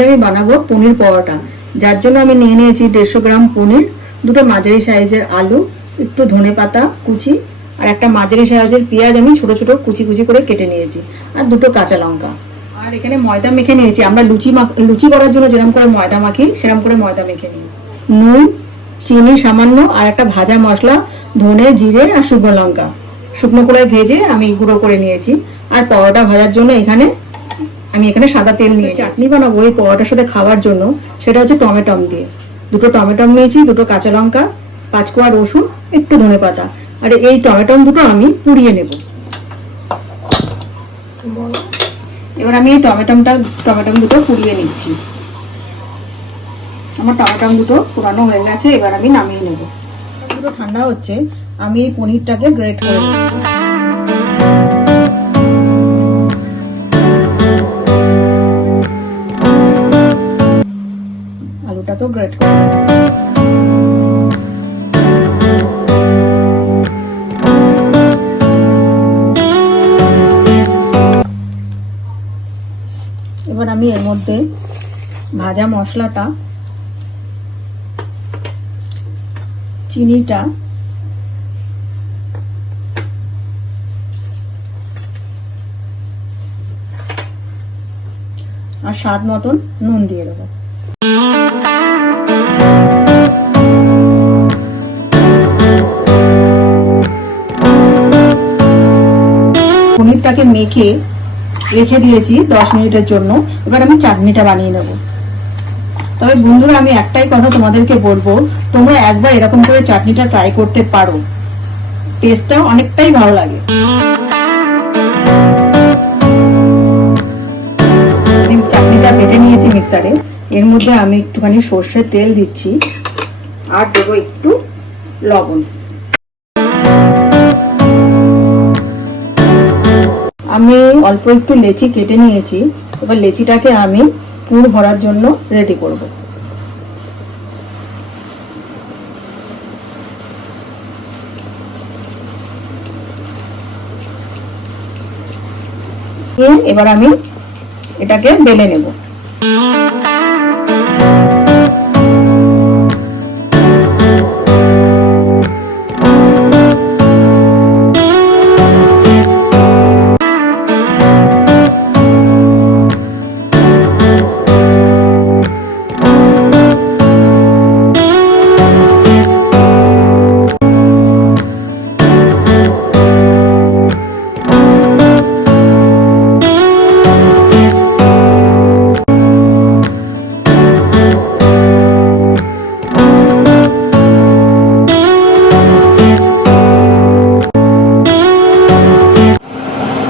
আমি বানাবো পনির পরোটা। যার জন্য আমি নিয়ে নিয়েছি 150 গ্রাম পনির, দুটো মাঝারি সাইজের আলু, একটু ধনেপাতা কুচি, আর একটা মাঝারি সাইজের পেঁয়াজ আমি ছোট ছোট কুচি কুচি করে কেটে নিয়েছি, আর দুটো কাঁচা লঙ্কা। আর এখানে ময়দা মেখে নিয়েছি। আমরা লুচি করার জন্য যেরকম করে ময়দা মাখি সেরকম করে ময়দা মেখে নিয়েছি। নুন, চিনি সামান্য, আর একটা ভাজা মশলা ধনে জিরে আর শুকনো লঙ্কা শুকনো করে ভেজে আমি গুঁড়ো করে নিয়েছি। আর পরোটা ভাজার জন্য আমি এখানে সাদা তেল নিয়ে চাটনি বানাবো এই পরোটার সাথে খাওয়ার জন্য। সেটা হচ্ছে টমেটো দিয়ে, দুটো টমেটো নিয়েছি, দুটো কাঁচা লঙ্কা, 5 কোয়া রসুন, একটু ধনেপাতা। আর এই টমেটো দুটো আমি পুড়িয়ে নেব। এবার আমি এই টমেটো দুটো পুড়িয়ে নিচ্ছি। আমার টমেটো দুটো পুরানো হয়ে গেছে, এবার আমি নামিয়ে নেব। দুটো ঠান্ডা হচ্ছে, আমি এই পনিরটাকে গ্রেট করে নিচ্ছি। আলুটাকেও গ্রেট করে এবার আমি এর মধ্যে ভাজা মশলাটা, চিনিটা, আর স্বাদ মতন নুন দিয়ে দেবো। পনিরটাকে মেখে রেখে দিয়েছি 10 মিনিটের জন্য। এবার আমি চাটনিটা বানিয়ে নেব। তবে বন্ধুরা, আমি একটাই কথা তোমাদেরকে বলবো, তোমরা একবার এরকম করে চাটনিটা ট্রাই করতে পারো, টেস্টটা অনেকটাই ভালো লাগে। চাটনিটা বেটে নিয়েছি মিক্সারে। এর মধ্যে আমি একটুখানি সর্ষের তেল দিচ্ছি, আর দেবো একটু লবণ। আমি অল্প একটু লেচি কেটে নিয়েছি। এবার লেচিটাকে আমি পুর ভরার জন্য রেডি করব। এবার আমি এটাকে বেলে নেব।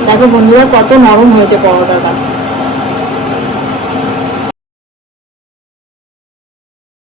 দেখো বন্ধুরা, কত নরম হয়েছে পরোটাটা।